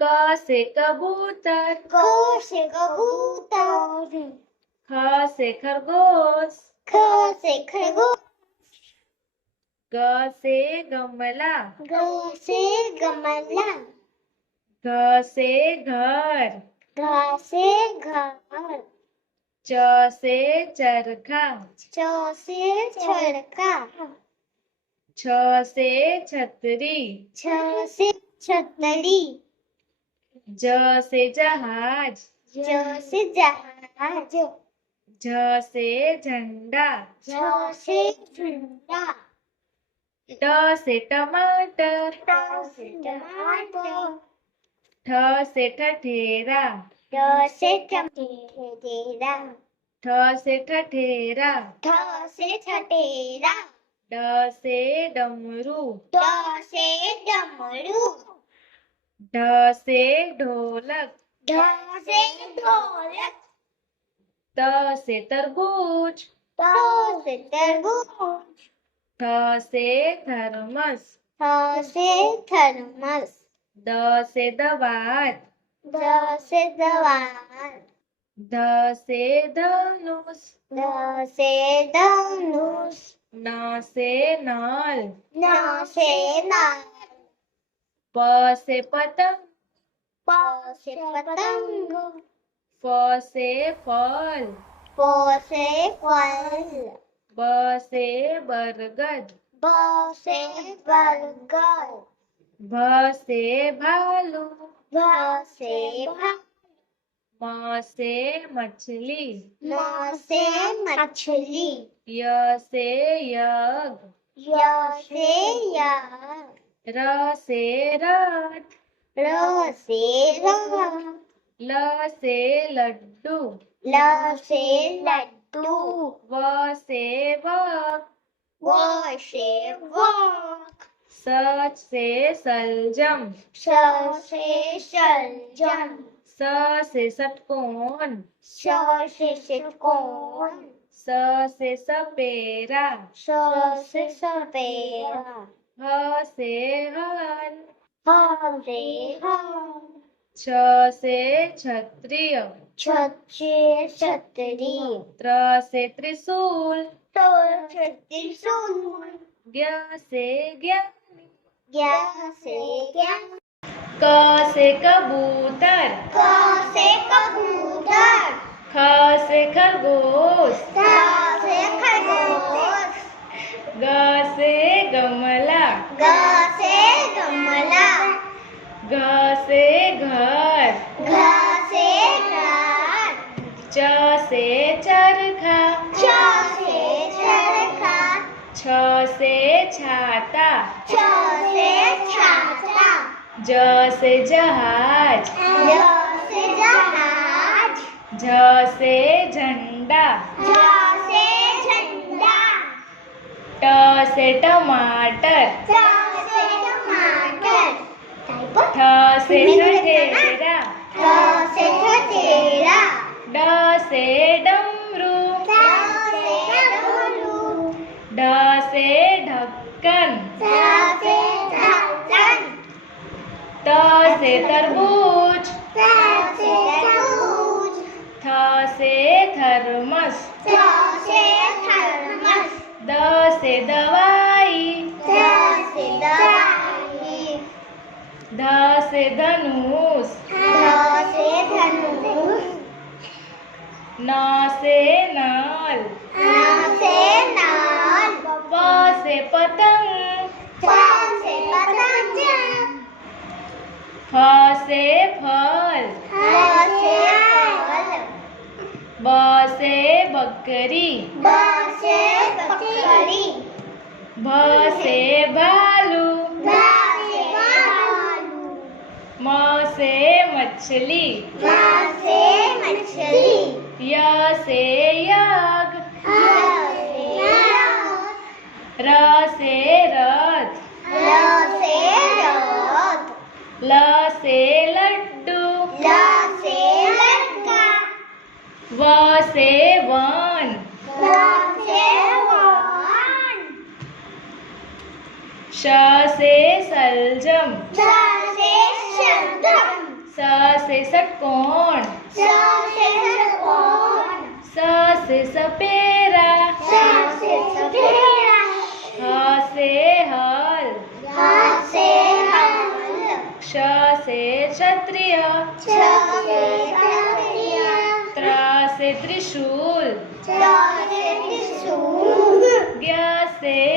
क से कबूतर, क से कबूतर, ख से खरगोश, ख से खरगोश, ग से गमला, ग से गमला, घ से घर, घ से घर, च से चरखा, च से चरखा, छ से छतरी, छ से छतरी, ज से जहाज, ज से जहाज, झ से झंडा, झ से झंडा, ट से टमाटर, ट से टमाटर, ठ से ठठेरा, ठ से ठठेरा, ठ से ठठेरा, ठ से ठठेरा, ड से डमरू, ड से डमरू, ढ से ढोलक, ढ से ढोलक, त से तरबूज, त से तरबूज, थ से थर्मस, थ से थर्मस, द से दवात, द से दवात, ध से धनुष, ध से धनुष, न से नल, न से नल, प से पतंग, प से पतंग, फ से फल, फ से फल, ब से बरगद, ब से बरगद, भ से भालू, भ से भालू, म से मछली, म से मछली, य से यज्ञ, य से यज्ञ, र से रथ, र से रथ, ल से लड्डू, ल से लड्डू, व से वक, व से वक, स से सलजम, स से सलजम, स से षटकोण, स से षटकोण, स से सपेरा, स से सपेरा, ह से हल, ह से हल, छ से क्षत्रिय, छ से छतरी, त्र से त्रिशूल, त से त्रिशूल, ज्ञ से ज्ञानी, ज्ञ से ज्ञान, क से कबूतर, क से कबूतर, ख से खरगोश, ख से खरगोश, ग से गमला, ग से गमला, घ से घर, घ से घर, च से चरखा, च से चरखा, छ से छाता, छ से छाता, ज से जहाज, ज से जहाज, झ से झंडा, झ से झंडा, ट से टमाटर, ट से टमाटर, ठ से ठठेरा, ठ से ठठेरा, ड से डमरू, ड से डमरू, ढ से ढक्कन, ढ से ढक्कन, त से तरबूज, त से तरबूज, थ से थर्मस, थ से थर्मस, द से दवाई, द से दवाई, ध से धनुष, ध से धनुष, न से नल, न से नल, प से पतंग, प से पतंग, फ से फल, ह से फल, ब से बकरी, ब से बकरी, भ से भालू, भ से भालू, म से मछली, म से मछली, य से यज्ञ, ह से यज्ञ, र से रथ, र से रथ, ल से लड्डू, ल से लड़का, व से वन, व से वन, श से सलजम, श से शलजम, स से षटकोण स से षटकोण स से सपेरा स से सपेरा ह से हल ह से हल क्ष से क्षत्रिय च से क्षत्रिय त्र से त्रिशूल च से त्रिशूल ज्ञ से